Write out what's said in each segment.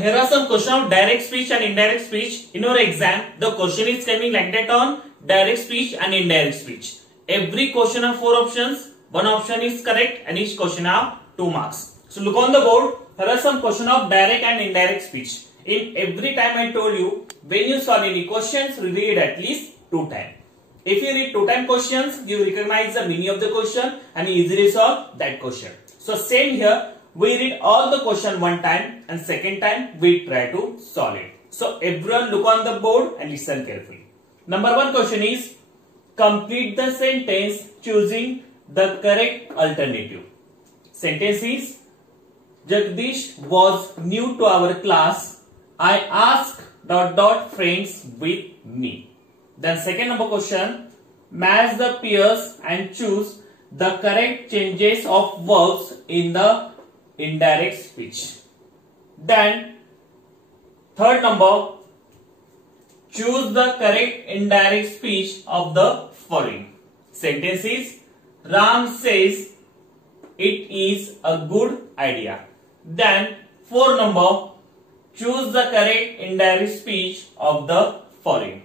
here are some question of direct speech and indirect speech. In your exam, the question is coming like that on direct speech and indirect speech. Every question have 4 options. One option is correct and each question have 2 marks. So look on the board. Here are some question of direct and indirect speech. In every time I told you, when you solve any questions, read at least 2 times. If you read 2 times questions, you recognize the meaning of the question and easily solve that question. So same here. We read all the question 1 time and second time we try to solve it. So everyone look on the board and listen carefully. Number 1 question is complete the sentence choosing the correct alternative. Sentence is Jagdish was new to our class. I asked ... friends with me. Then second number question, match the pairs and choose the correct changes of verbs in the indirect speech. Then third number, choose the correct indirect speech of the following. Sentence is Ram says it is a good idea. Then fourth number, choose the correct indirect speech of the following.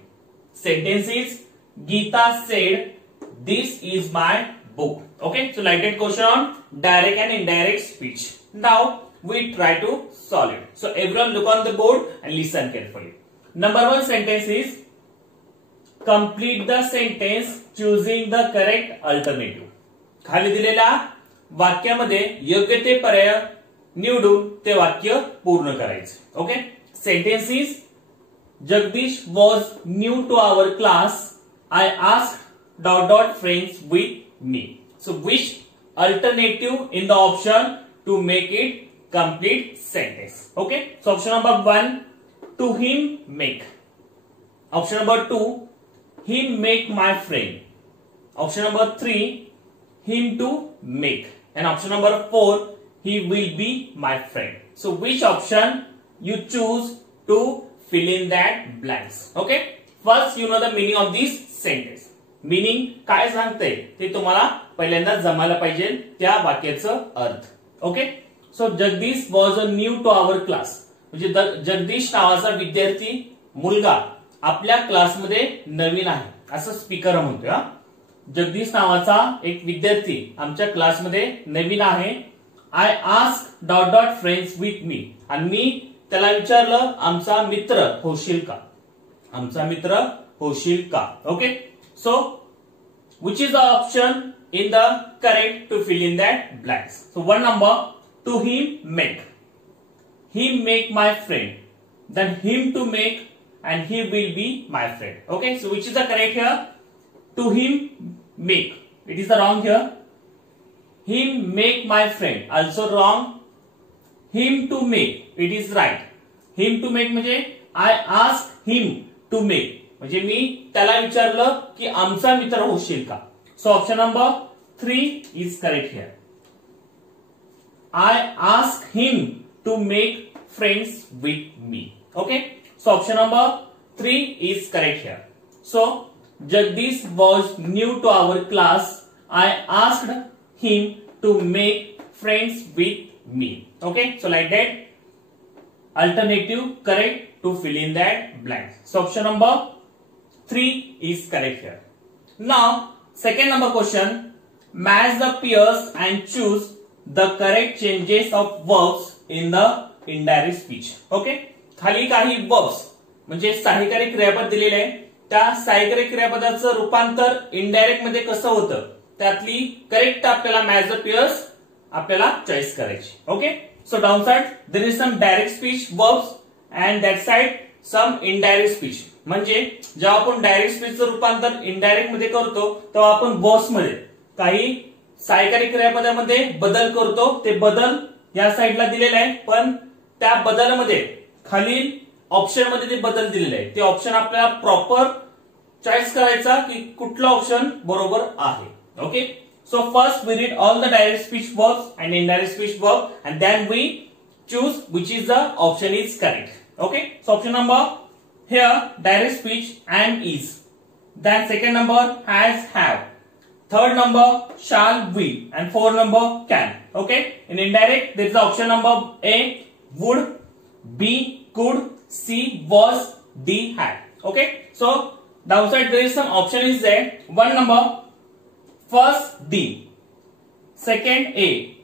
Sentence is Geeta said this is my book. Okay, so like that question on direct and indirect speech. Now we try to solve it. So everyone look on the board and listen carefully. Number 1 sentence is complete the sentence choosing the correct alternative. खाली दिलेल्या वाक्यामध्ये योग्य ते पर्याय निवडून ते वाक्य पूर्ण करायचे. Okay, sentence is Jagdish was new to our class. I asked ... friends with me. So which alternative in the option to make it complete sentence? Okay, so option number 1, to him make. Option number 2, him make my friend. Option number 3, him to make. And option number 4, he will be my friend. So which option you choose to fill in that blanks? Okay, first you know the meaning of this sentence. Meaning काय सांगते ते तुम्हाला पहिल्यांदा जमायला पाहिजे त्या वाक्याचं अर्थ. Okay, so Jagdish was a new to our class. म्हणजे जगदीश नावाचा विद्यार्थी मुलगा आपल्या क्लासमध्ये नवीन आहे असं स्पीकर म्हणतोय. जगदीश नावाचा एक विद्यार्थी आमच्या क्लासमध्ये नवीन आहे. आय आस्क ... फ्रेंड्स विथ मी. आणि मी त्याला विचारलं आमचा मित्र होशील का. आमचा मित्र होशील का. Okay, so which is the option in the correct to fill in that blanks? So 1 number, to him make. Him make my friend. Then him to make and he will be my friend. Okay, so which is the correct here? To him make. It is the wrong here. Him make my friend. Also wrong. Him to make. It is right. Him to make म्हणजे I ask him to make. म्हणजे मी त्याला विचारलं की आमचा मित्र होशील का. So option number 3 is correct here. I ask him to make friends with me. Okay, so option number 3 is correct here. So Jagdish was new to our class. I asked him to make friends with me. Okay, so like that alternative correct to fill in that blank. So option number 3 is correct here. Now second number question, match the pairs and choose the correct changes of verbs in the indirect speech. Okay, खाली काही verbs म्हणजे सहाय्यकारी क्रियापद दिलेले आहे. त्या सहाय्यकारी क्रियापदाचं रूपांतर इनडायरेक्ट मध्ये कसं होतं त्यातली करेक्ट आपल्याला मॅच द पेयर्स आपल्याला चॉईस करायची. Okay, so downside there is some direct speech verbs and that side some indirect speech. म्हणजे जेव्हा आपण डायरेक्ट स्पीचचं रूपांतर इनडायरेक्ट मध्ये करतो तेव्हा आपण वर्ब्स मध्ये काही सहाय्यकारी क्रियापदामध्ये बदल करतो. ते बदल या साईडला दिलेले आहे पण त्या बदलामध्ये खालील ऑप्शन मध्ये ते बदल दिलेले आहे. ते ऑप्शन आपल्याला प्रॉपर चॉईस करायचा की कुठला ऑप्शन बरोबर आहे. Okay, so first we read all the direct speech verbs and indirect speech verb and then we choose which is the option is correct. Okay, so option number here direct speech and is. Then second number has, have. Third number shall, will and fourth number can. Okay, in indirect there is the option number A would, B could, C was, D had. Okay, so downside there is some option is there. One number, first D, second A,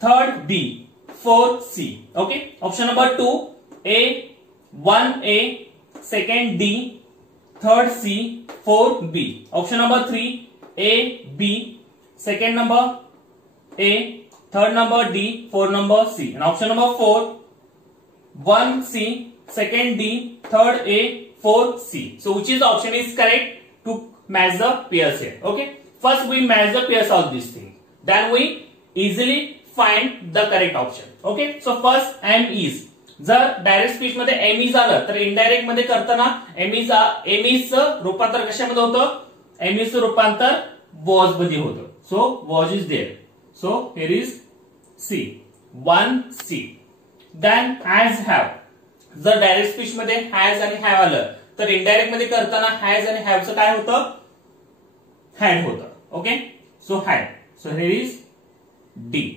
third B, fourth C. Okay, option number 2 A, 1A, second D, third C, fourth B. Option number 3 A, B, second number A, third number D, fourth number C. And option number 4 1C, second D, third A, fourth C. So which is the option is correct to match the pairs here? Okay, first we match the pairs of this thing, then we easily find the correct option. Okay, so first M is, जर direct speech मध्ये M is आलं तर इनडायरेक्ट मध्ये करताना M is रूपांतर कशामध्ये होतं? M is रूपांतर वॉज मध्ये होतं. So was is there. So here is C, 1C. Then has, have. जर डायरेक्ट स्पीच मध्ये हॅज आणि हॅव आलं तर इनडायरेक्ट मध्ये करताना हॅज आणि हॅवचं काय होतं? हॅड होतं. Okay, so had. So here is D.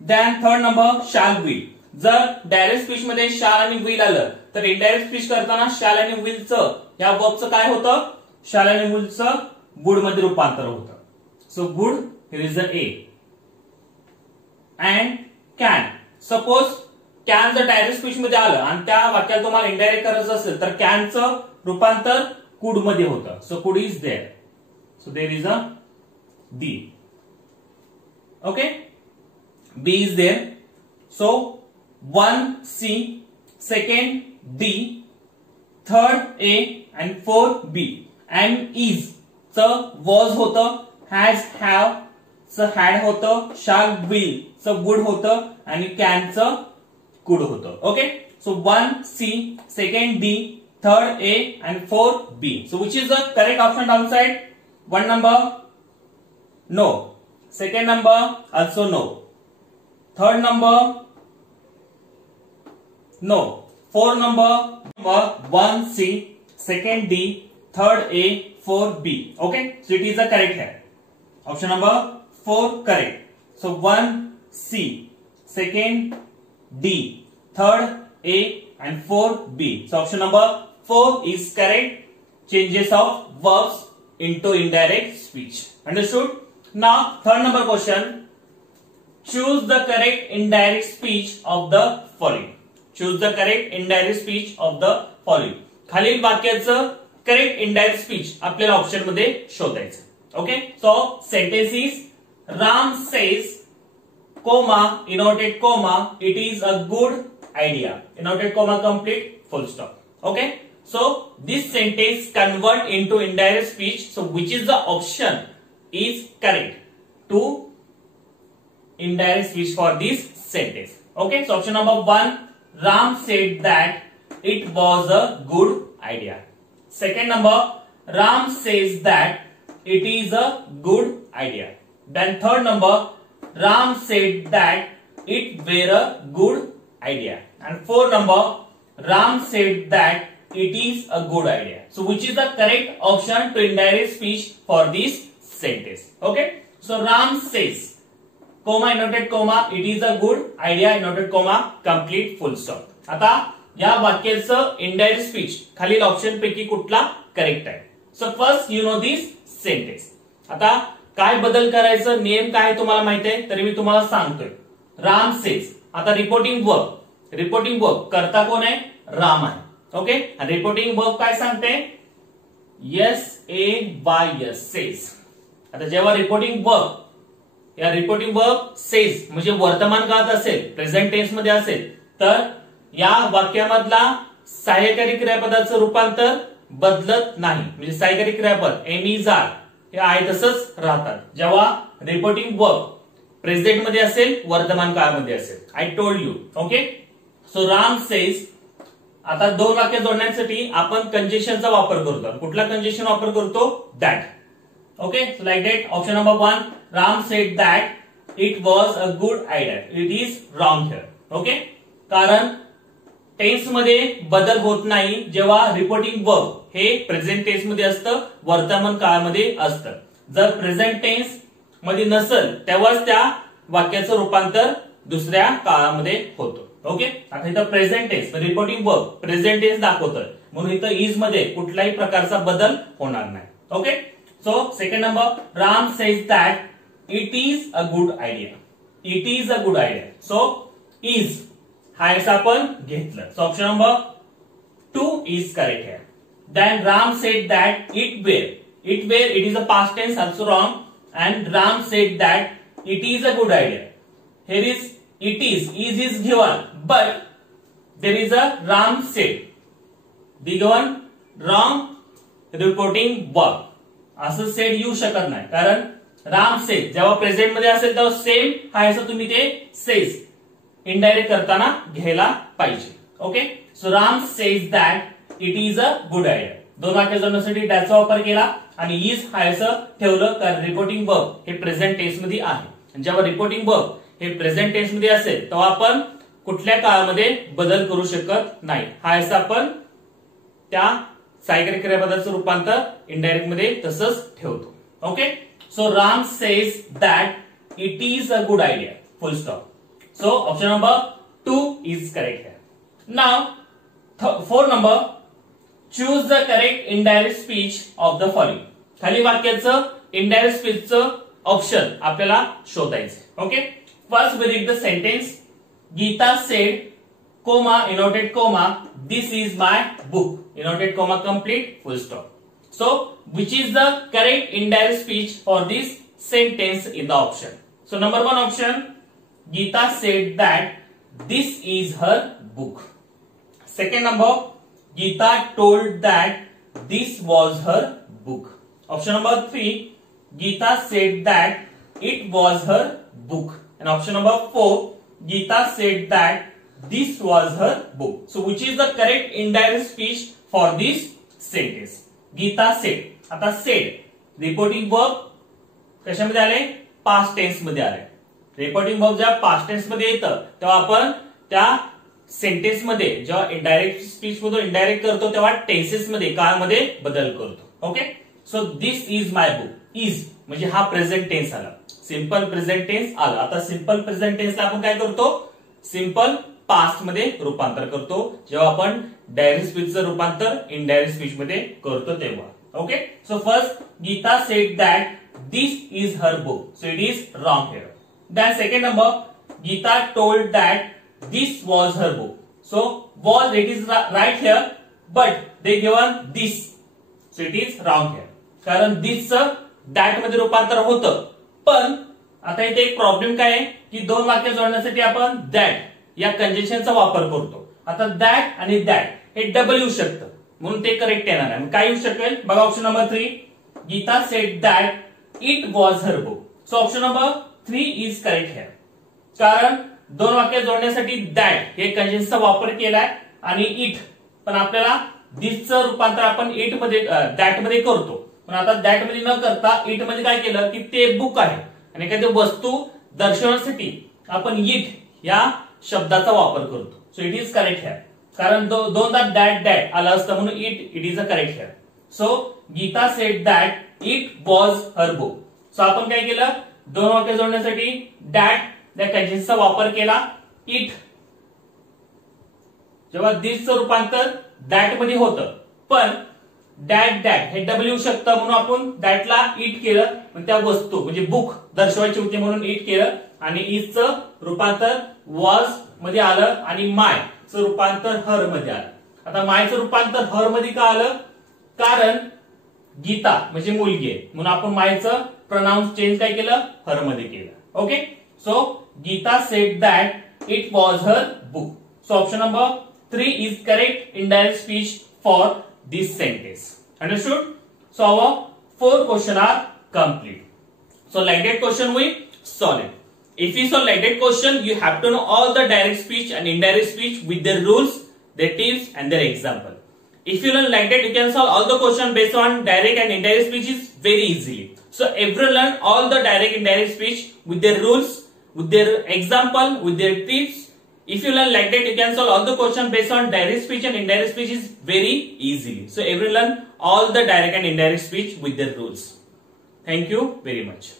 Then third number shall will. जर डायरेक्ट स्पीच मध्ये शाल आणि विल आलं तर इनडायरेक्ट स्पीच करताना शाल आणि विलचं या वर्बचं काय होतं? शाल आणि विलचं वुड मध्ये रूपांतर होतं. So would, here is the A. And can. Suppose can जर डायरेक्ट स्पीच मध्ये आलं आणि त्या वाक्याला तुम्हाला इनडायरेक्ट करायचं असेल तर कॅनचं रूपांतर कुड मध्ये होतं. So could is there. So there is a D. Okay, B is there. So 1C, second D, third A and fourth B. And is च was होतं, has, have च had होतं, shall, will च would होतं आणि can च could होतं. Okay, so 1C, second D, third A and fourth B. So which is the correct option downside? One number, no. Second number, also no. Third number, no. Fourth number, 1C, second D, third A, fourth B. Okay, so it is the correct here. Option number 4 correct. So 1C, second D, third A and fourth B. So option number 4 is correct. Changes of verbs into indirect speech. Understood? Now third number question. Choose the correct indirect speech of the following. Choose the correct indirect speech of the following. खालील वाक्याचं correct indirect speech आपल्याला option मध्ये शोधायचं. Okay, so sentence is Ram says comma inverted comma it is a good idea. Inverted comma complete full stop. Okay, so this sentence convert into indirect speech. So which is the option is correct to indirect speech for this sentence? Okay, so option number 1, Ram said that it was a good idea. Second number, Ram says that it is a good idea. Then third number, Ram said that it were a good idea. And fourth number, Ram said that it is a good idea. So which is the correct option to indirect speech for this sentence? Okay, so Ram says comma inverted comma it is a good idea inverted comma complete full stop. आता या वाक्याचं indirect speech खालील option पैकी कुठला correct आहे? So first you know this sentence. आता काय बदल करायचं नियम काय तुम्हाला माहिती आहे तरी मी तुम्हाला सांगतोय. राम सेज. आता रिपोर्टिंग वर्ब करता कोण आहे? राम आहे. ओके, आणि रिपोर्टिंग वर्ब काय सांगते? SAYS says. आता जेव्हा रिपोर्टिंग वर्ब या रिपोर्टिंग वर्ब सेज म्हणजे वर्तमान काळात असेल, प्रेझेंट टेन्स मध्ये असेल तर या वाक्यामधला सहाय्यकारी क्रियापदाचं रूपांतर बदलत नाही. म्हणजे सहाय्यकारी क्रियापद एम इज आर हे आहे तसंच राहतात जेव्हा रिपोर्टिंग वर्ब प्रेझेंट मध्ये असेल, वर्तमान काळामध्ये असेल. I told you. Okay, so Ram सेज. आता दोन वाक्य जोडण्यासाठी आपण कंजेशनचा वापर करतो. कुठला कंजेशन वापर करतो? That. Okay, so like that option number 1, Ram said that it was a good idea. It is wrong here. Okay, कारण टेन्स मध्ये बदल होत नाही जेव्हा रिपोर्टिंग वर्ब हे प्रेझेंट टेन्स मध्ये असतं, वर्तमान काळामध्ये असतं. जर प्रेझेंट टेन्स मध्ये नसेल तेव्हाच त्या वाक्याचं रूपांतर दुसऱ्या काळामध्ये होतं. ओके. आता इथं present tense reporting verb present tense दाखवतोय म्हणून इथं इज मध्ये कुठलाही प्रकारचा बदल होणार नाही. Okay. So second number, Ram says that it is a good idea. It is a good idea. So is हा याचा आपण घेतलं. So option number 2 is correct here. Then Ram said that it were. It were, it is a past tense, also wrong. And Ram said that it is a good idea. Here is it is given, but there is a Ram said. The given wrong reporting verb. असं said येऊ शकत नाही कारण राम said जेव्हा प्रेझेंट मध्ये असेल तेव्हा सेम हा याचा तुम्ही ते says इनडायरेक्ट करताना घ्यायला पाहिजे. Okay. So Ram says that it is a good idea. दोन वाक्य जोडण्यासाठी त्याचा वापर केला आणि इज हा असं ठेवलं कारण रिपोर्टिंग वर्ब हे प्रेझेंट टेन्स मध्ये आहे. जेव्हा रिपोर्टिंग वर्ब हे प्रेझेंट टेन्स मध्ये असेल तेव्हा आपण कुठल्या काळामध्ये बदल करू शकत नाही. हा असं आपण त्या सहाय्यकारी क्रियापदाचं रूपांतर इनडायरेक्ट मध्ये तसंच ठेवतो. Okay. So Ram says that it is a good idea. Full stop. So option number 2 is correct. Now 4 number, choose the correct indirect speech of the following. खाली वाक्याचं इनडायरेक्ट स्पीचचं ऑप्शन आपल्याला शोधायचं. Okay. First we read the sentence. Geeta said comma inverted comma this is my book inverted comma complete full stop. So which is the correct indirect speech for this sentence in the option. So number 1 option, Geeta said that this is her book. Second number, Geeta told that this was her book. Option number 3, Geeta said that it was her book. And option number 4, Geeta said that this was her book. So which is the correct indirect speech for this sentence? Geeta said. आता said reporting verb कशामध्ये आले? Past tense मध्ये आले. Reporting verb जेव्हा past tense मध्ये येतं तेव्हा आपण त्या सेंटेन्स मध्ये जेव्हा इनडायरेक्ट स्पीच मधून इनडायरेक्ट करतो तेव्हा टेन्सेस मध्ये काळामध्ये बदल करतो. Okay. So this is my book. Is म्हणजे हा प्रेझेंट टेन्स आला. सिंपल प्रेझेंट टेन्स आला. आता सिंपल प्रेझेंट टेन्सला आपण काय करतो? सिंपल पास्ट मध्ये रूपांतर करतो जेव्हा आपण डायरेक्ट स्पीचचं रूपांतर इनडायरेक्ट स्पीच मध्ये करतो तेव्हा. Okay. So first, Geeta said that this is her book. So it is wrong here. Then second number, Geeta told that this was her book. So was it is right here, but they given this, so it is wrong here. कारण this that मध्ये रूपांतर होतं. पण आता इथे एक प्रॉब्लेम काय आहे की दोन वाक्य जोडण्यासाठी आपण that या कंजंक्शनचा वापर करतो. आता that आणि that हे डबल येऊ शकतं म्हणून ते करेक्ट येणार आहे. काय येऊ शकेल बघा. Option number 3, Geeta said that it was her book. So option number 3 is correct here. कारण दोन वाक्य जोडण्यासाठी दॅट हे कंजंक्शनचा वापर केलाय आणि इट पण आपल्याला दिसचं रूपांतर आपण इट मध्ये दॅट मध्ये करतो. पण आता दॅट मध्ये न करता इट मध्ये काय केलं की ते बुक आहे आणि एखादी वस्तू दर्शवण्यासाठी आपण इट या शब्दाचा वापर करतो. So it is correct here. कारण दोनदा दॅट दॅट आलं असतं म्हणून it is a correct here. So Geeta said that it was her book. So आपण काय केलं? दोन वाक्य जोडण्यासाठी दॅट त्या कंजंक्शनचा वापर केला. इट जेव्हा दिसचं रूपांतर दॅट मध्ये होतं पण दॅट हे डबल येऊ शकतं म्हणून आपण दॅटला इट केलं. पण त्या वस्तू म्हणजे बुक दर्शवायची होती म्हणून इट केलं आणि इजचं रूपांतर वॉज मध्ये आलं आणि मायचं रूपांतर हर मध्ये आलं. आता मायचं रूपांतर हर मध्ये का आलं? कारण गीता म्हणजे मुलगी आहे म्हणून आपण मायचं प्रनाउन्स चेंज काय केलं? हर मध्ये केलं. Okay. So Geeta said that it was her book. So option number 3 is correct indirect speech for this sentence. Understood? So our 4 questions are complete. So like that question we solve it. If you solve like that question, you have to know all the direct speech and indirect speech with their rules, their tips and their example. If you learn like that, you can solve all the question based on direct and indirect speeches very easily. So everyone learn all the direct and indirect speech with their rules, with their example, with their tips. If you learn like that, you can solve all the question based on direct speech and indirect speech is very easily. So everyone learn all the direct and indirect speech with their rules. Thank you very much.